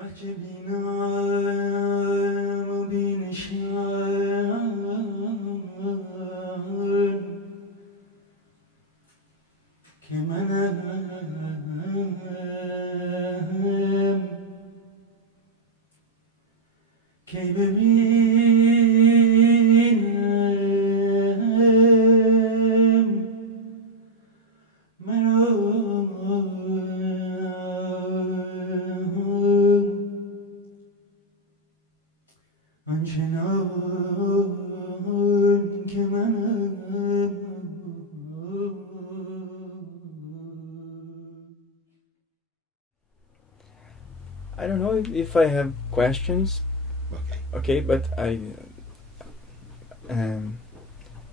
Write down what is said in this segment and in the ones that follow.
I don't know if I have questions. Okay, but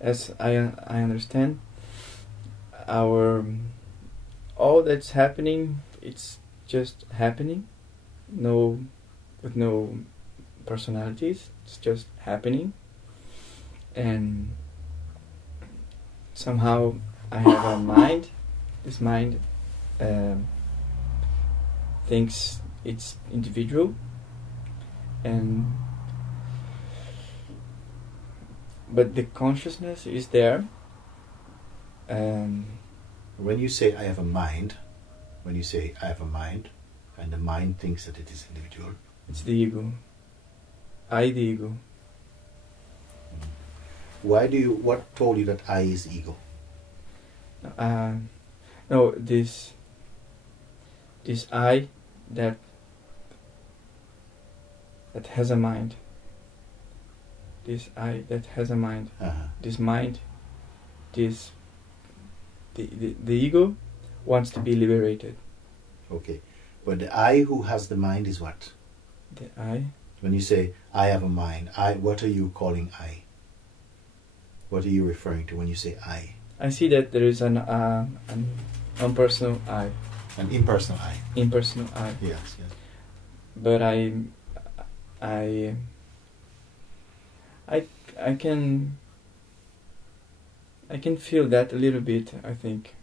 as I understand, all that's happening, it's just happening, with no personalities. It's just happening, and somehow I have a mind. This mind thinks it's individual, but the consciousness is there. When you say I have a mind, and the mind thinks that it is individual, it's the ego. The ego. What told you that I is ego? No, this I that has a mind. This I that has a mind. This mind, the ego wants to be liberated. Okay, but the I who has the mind is what? The I. When you say I have a mind, what are you calling I? What are you referring to when you say I? I see that there is an impersonal I. An impersonal I. Impersonal I. Yes. But I can feel that a little bit. I think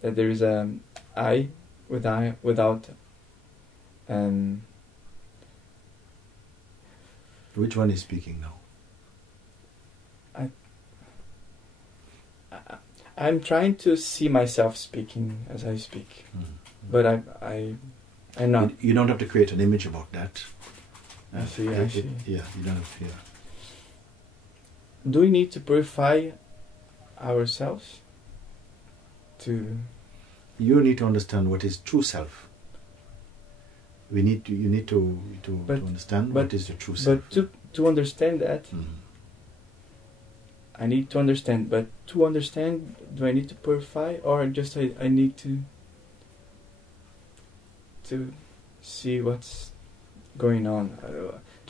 that there is a I without. Which one is speaking now? I'm trying to see myself speaking as I speak, but I'm not. You don't have to create an image about that. I see. Yeah, you don't have to. Yeah. Do we need to purify ourselves? You need to understand what is true self. You need to understand what is the true self. But to understand that, I need to understand. But to understand, do I need to purify, or just I need to see what's going on?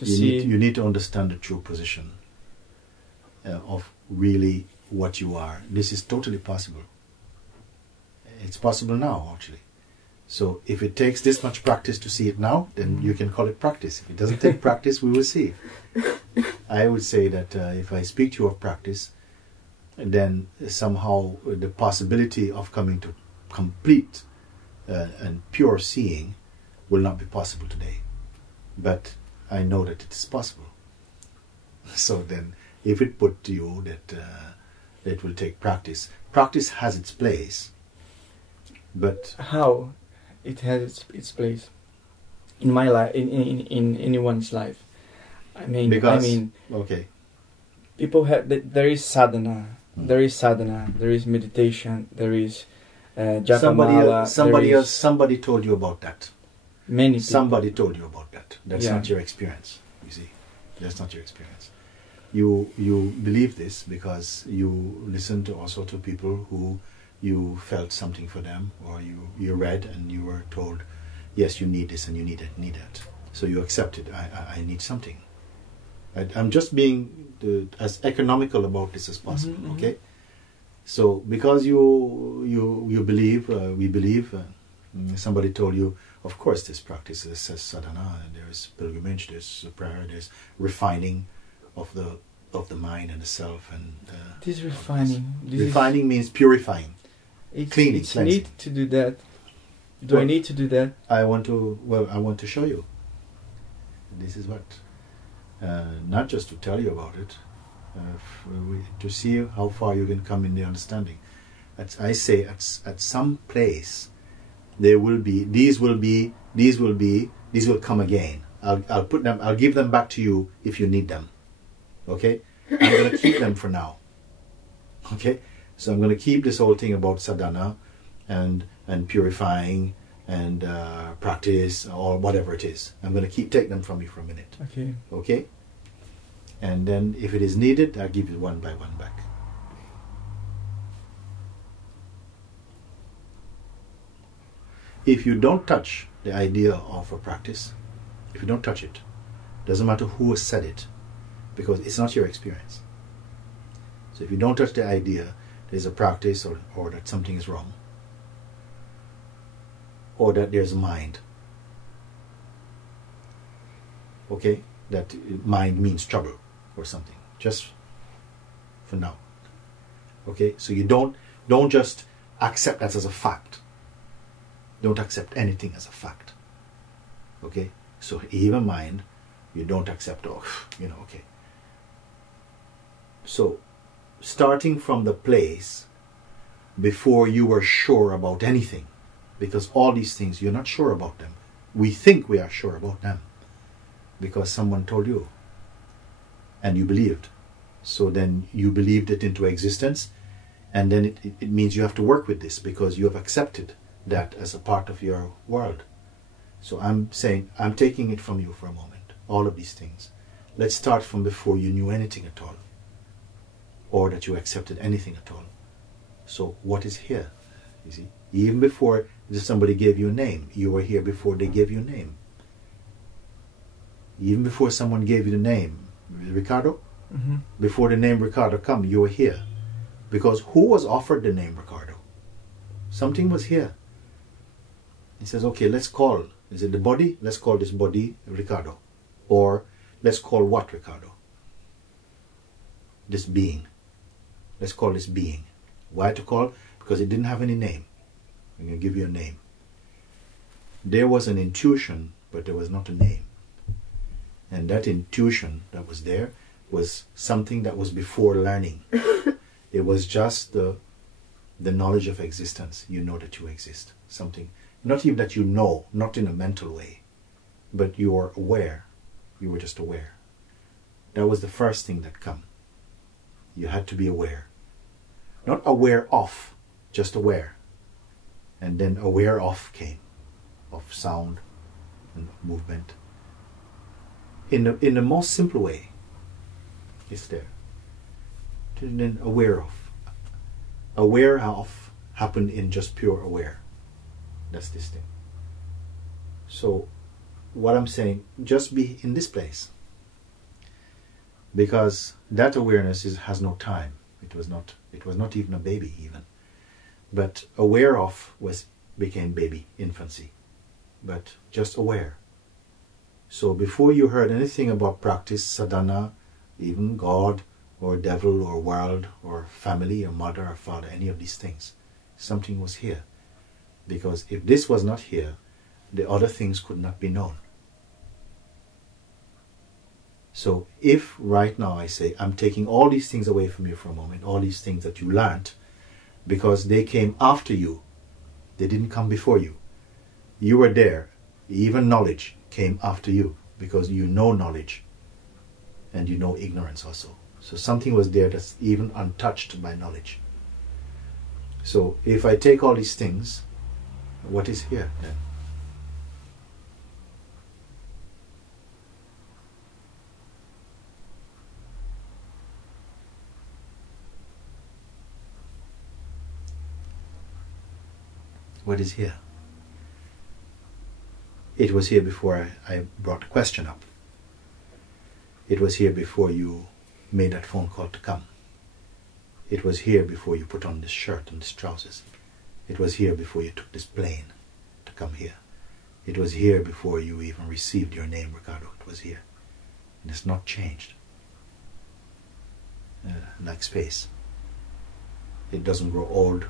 You need to understand the true position of really what you are. This is totally possible. It's possible now, actually. So if it takes this much practice to see it now, then you can call it practice. If it doesn't take practice, we will see. I would say that if I speak to you of practice, then somehow the possibility of coming to complete and pure seeing will not be possible today. But I know that it is possible. So then, if it put to you that it will take practice, practice has its place. But how it has its place in my life, in anyone's life? I mean, okay. People have there is sadhana, there is meditation, there is japamala. Somebody told you about that. Many people. Somebody told you about that. That's not your experience. You see, that's not your experience. You believe this because you listened also to people who you felt something for them, or you read and you were told, yes, you need this and you need that. So you accepted. I need something. I'm just being as economical about this as possible. Okay. So because you believe, we believe. Somebody told you, of course, this practice is sadhana. There's pilgrimage. There's prayer. There's refining of the mind and the self. And this refining. Refining means purifying. It's neat to do that, Do I need to do that? I want to show you. This is what, not just to tell you about it, to see how far you can come in the understanding. I say at some place there will be, these will come again. I'll put them, I'll give them back to you if you need them. Okay? I'm going to keep them for now. Okay? So I'm going to keep this whole thing about sadhana and purifying and practice or whatever it is. I'm going to take them from you for a minute. Okay. Okay? And then if it is needed, I'll give you one by one back. If you don't touch the idea of a practice, if you don't touch it, doesn't matter who has said it, because it's not your experience. So if you don't touch the idea there's a practice or that something is wrong, or that there's a mind, okay, that mind means trouble or something, just for now. Okay, so you don't just accept that as a fact. Don't accept anything as a fact. Okay, so even mind, you don't accept, okay. So starting from the place before you were sure about anything, because all these things you're not sure about them. We think we are sure about them because someone told you and you believed. So then you believed it into existence, and then it means you have to work with this because you have accepted that as a part of your world. So I'm saying, I'm taking it from you for a moment, all of these things. Let's start from before you knew anything at all, or that you accepted anything at all. So what is here? You see, even before somebody gave you a name, you were here before they gave you a name. Even before someone gave you the name, Ricardo, before the name Ricardo come, you were here. Because who was offered the name Ricardo? Something was here. He says, okay, let's call, is it the body? Let's call this body Ricardo. Or let's call what Ricardo? This being. Let's call this being. Why to call? Because it didn't have any name. I'm going to give you a name. There was an intuition, but there was not a name. And that intuition that was there was something that was before learning. It was just the knowledge of existence. You know that you exist. Something, not even that you know, not in a mental way, but you are aware. You were just aware. That was the first thing that come. You had to be aware. Not aware of, just aware. And then aware of came, of sound and movement. In the most simple way, it's there. And then aware of. Aware of happened in just pure aware. That's this thing. So what I'm saying, just be in this place. Because that awareness has no time. It was not even a baby even. But aware of became baby, infancy. But just aware. So before you heard anything about practice, sadhana, even God, or devil, or world, or family, or mother, or father, any of these things, something was here. Because if this was not here, the other things could not be known. So if right now I say, I'm taking all these things away from you for a moment, all these things that you learnt, because they came after you, they didn't come before you. You were there. Even knowledge came after you, because you know knowledge, and you know ignorance also. So something was there that's even untouched by knowledge. So if I take all these things, what is here then? What is here? It was here before I brought the question up. It was here before you made that phone call to come. It was here before you put on this shirt and this trousers. It was here before you took this plane to come here. It was here before you even received your name, Ricardo. It was here. And it's not changed. Like space. It doesn't grow old.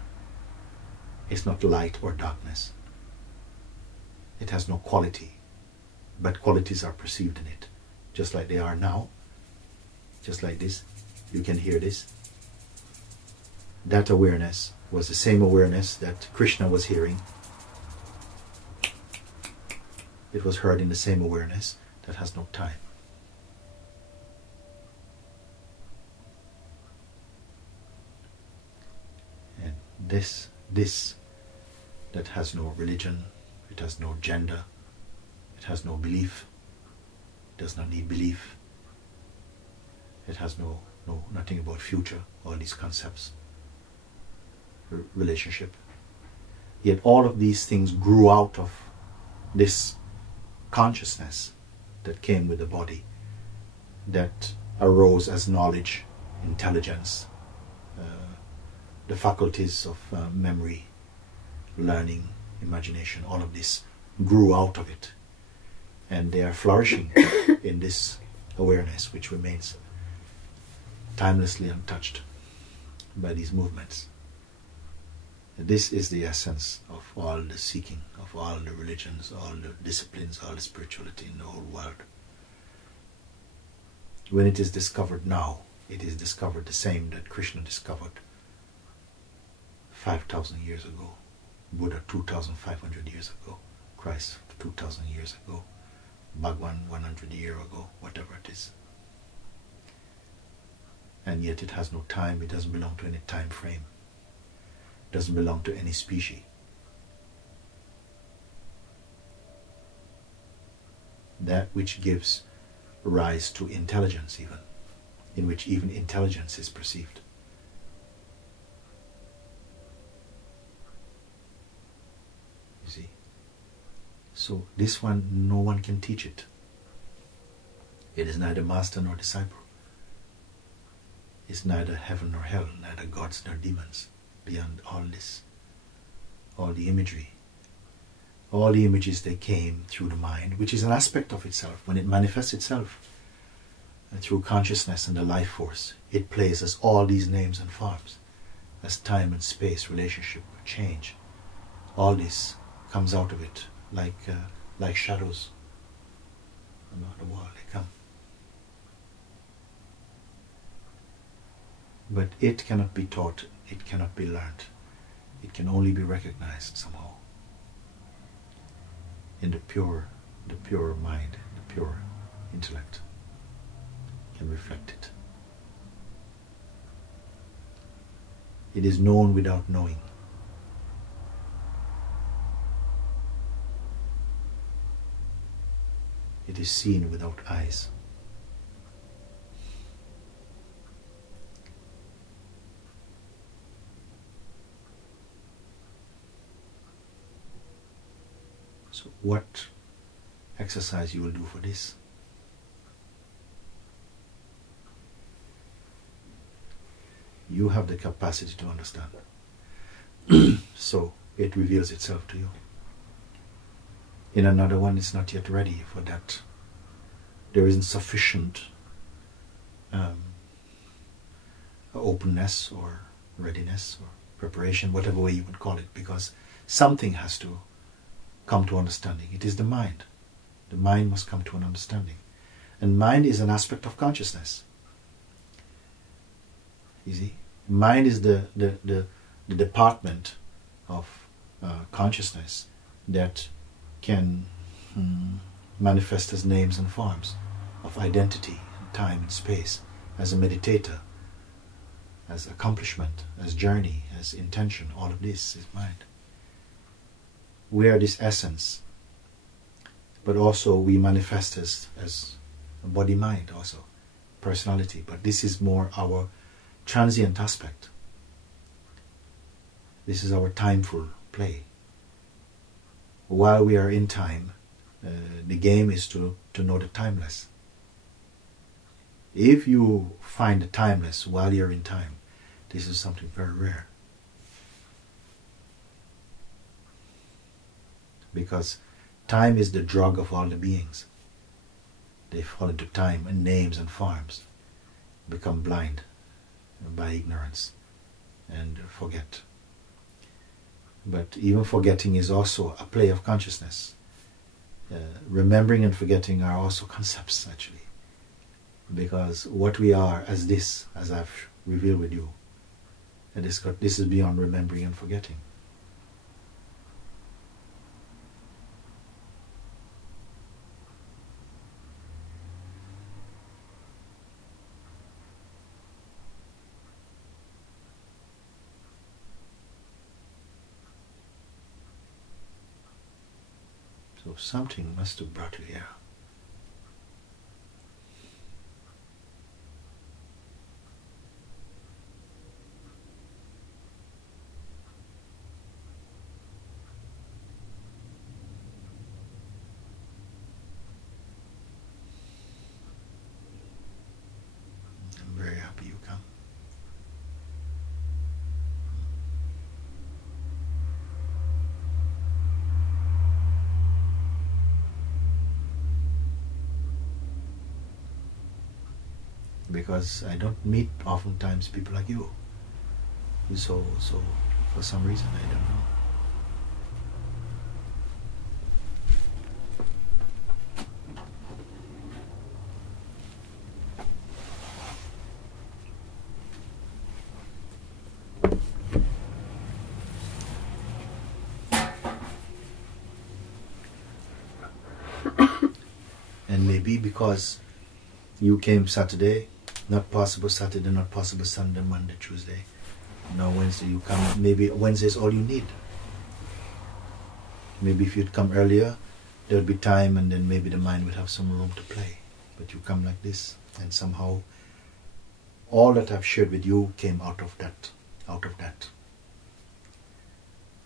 It's not light or darkness. It has no quality, but qualities are perceived in it, just like they are now, just like this. You can hear this. That awareness was the same awareness that Krishna was hearing. It was heard in the same awareness that has no time. And this that has no religion, it has no gender, it has no belief, it does not need belief, it has nothing about future, all these concepts, relationship. Yet all of these things grew out of this consciousness that came with the body, that arose as knowledge, intelligence, the faculties of memory, learning, imagination, all of this grew out of it. And they are flourishing in this awareness which remains timelessly untouched by these movements. This is the essence of all the seeking, of all the religions, all the disciplines, all the spirituality in the whole world. When it is discovered now, it is discovered the same that Krishna discovered 5,000 years ago, Buddha 2,500 years ago, Christ 2,000 years ago, Bhagwan 100 years ago, whatever it is. And yet it has no time, it doesn't belong to any time frame. It doesn't belong to any species. That which gives rise to intelligence even, in which even intelligence is perceived. You see? So this one, no one can teach it. It is neither master nor disciple. It's neither heaven nor hell, neither gods nor demons. Beyond all this, all the imagery, all the images that came through the mind, which is an aspect of itself. When it manifests itself through consciousness and the life force, it plays as all these names and forms, as time and space, relationship, change. All this comes out of it like shadows on the wall. They come. But it cannot be taught, it cannot be learned. It can only be recognized somehow in the pure mind, the pure intellect can reflect it. It is known without knowing. It is seen without eyes. So what exercise you will do for this? You have the capacity to understand. So it reveals itself to you. In another one, it's not yet ready for that. There isn't sufficient openness or readiness or preparation, whatever way you would call it, because something has to come to understanding. It is the mind. The mind must come to an understanding. And mind is an aspect of consciousness. You see? Mind is the department of consciousness that can manifest as names and forms of identity, time and space, as a meditator, as accomplishment, as journey, as intention. All of this is mind. We are this essence, but also we manifest as a body-mind also, personality, but this is more our transient aspect. This is our timeful play. While we are in time, the game is to know the timeless. If you find the timeless while you're in time, this is something very rare. Because time is the drug of all the beings. They fall into time and names and forms, become blind by ignorance and forget. But even forgetting is also a play of consciousness. remembering and forgetting are also concepts, actually. Because what we are as this, as I've revealed with you, and this is beyond remembering and forgetting. So something must have brought you here. I'm very happy you come. Because I don't meet oftentimes people like you. So for some reason, I don't know. And maybe because you came Saturday, not possible Saturday, not possible Sunday, Monday, Tuesday. Now Wednesday you come, maybe Wednesday is all you need. Maybe if you'd come earlier, there would be time and then maybe the mind would have some room to play. But you come like this, and somehow all that I've shared with you came out of that.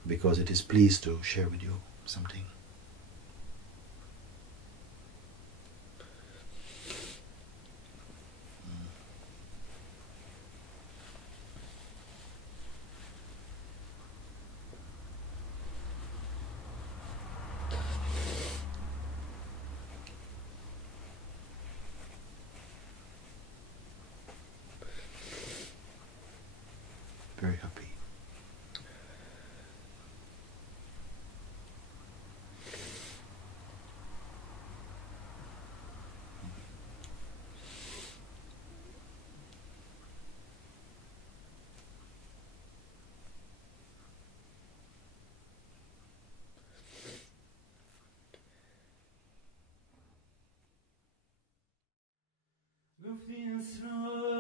Because it is pleased to share with you something. Very happy. Confiance.